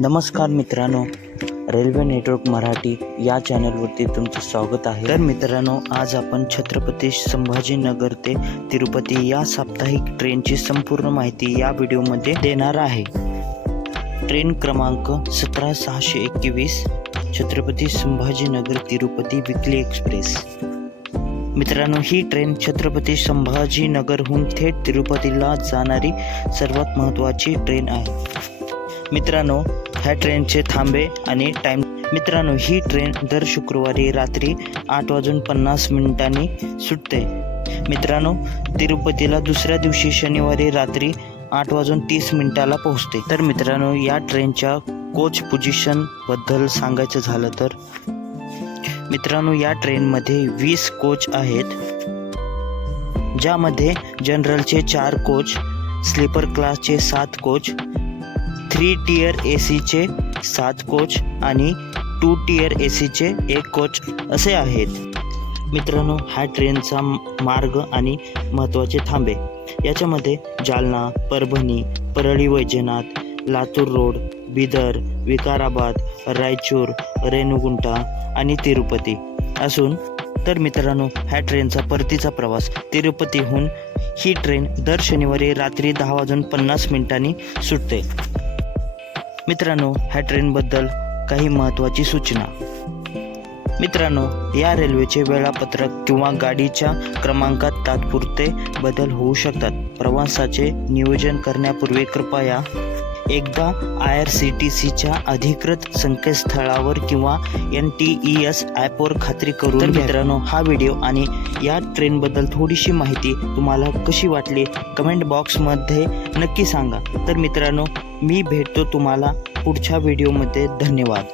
नमस्कार मित्रांनो, railway network Marathi या चॅनलवरती तुमचं स्वागत आहे। तर मित्रांनो, आज आपण छत्रपती संभाजीनगर ते तिरुपती या साप्ताहिक ट्रेनची संपूर्ण माहिती या व्हिडिओमध्ये देणार आहे। ट्रेन क्रमांक 17621 छत्रपती संभाजीनगर तिरुपती वीकली एक्सप्रेस। मित्रांनो, ही ट्रेन छत्रपती संभाजीनगरहून थेट तिरुपतीला जाणारी सर्वात महत्त्वाची ट्रेन आहे। मित्रांनो, ह्या ट्रेनचे थांबे आणि टाइम। मित्रांनो, ही ट्रेन दर शुक्रवारी रात्री 8:50 सुटते। मित्रांनो, तिरुपतीला दुसऱ्या दिवशी शनिवारी रात्री 8:30 पोहोचते। तर मित्रांनो, या ट्रेनच्या कोच पोझिशन बद्दल सांगायचं झालं तर मित्रांनो, या ट्रेनमध्ये 20 कोच आहेत, ज्यामध्ये जनरलचे 4 कोच, स्लीपर क्लासचे 7 कोच, 3 टियर एसीचे 7 कोच आणि 2 टियर एसीचे 1 कोच असे आहेत। मित्रांनो, हा ट्रेनचा मार्ग आणि महत्त्वाचे थांबे याच्यामध्ये जालना, परभणी, परळी वैजनाथ, लातूर रोड, बिदर, विकाराबाद, रायचूर, रेणुगुंटा आणि तिरुपती असून तर मित्रांनो, ह्या ट्रेनचा परतीचा प्रवास तिरुपतीहून ही ट्रेन दर शनिवारी रात्री 10:50 सुटते। मित्रांनो, ह्या ट्रेनबद्दल काही महत्त्वाची सूचना। मित्रांनो, या रेल्वेचे वेळापत्रक किंवा गाडीच्या क्रमांकात तात्पुरते बदल होऊ शकतात। प्रवासाचे नियोजन करण्यापूर्वी कृपया एकदा IRCTCच्या अधिकृत संकेतस्थळावर किंवा NTES ॲपवर खात्री करून घ्या। मित्रांनो, हा व्हिडिओ आणि या ट्रेनबद्दल थोडीशी माहिती तुम्हाला कशी वाटली कमेंट बॉक्समध्ये नक्की सांगा। तर मित्रांनो, मी भेटतो तुम्हाला पुढच्या व्हिडिओमध्ये। धन्यवाद।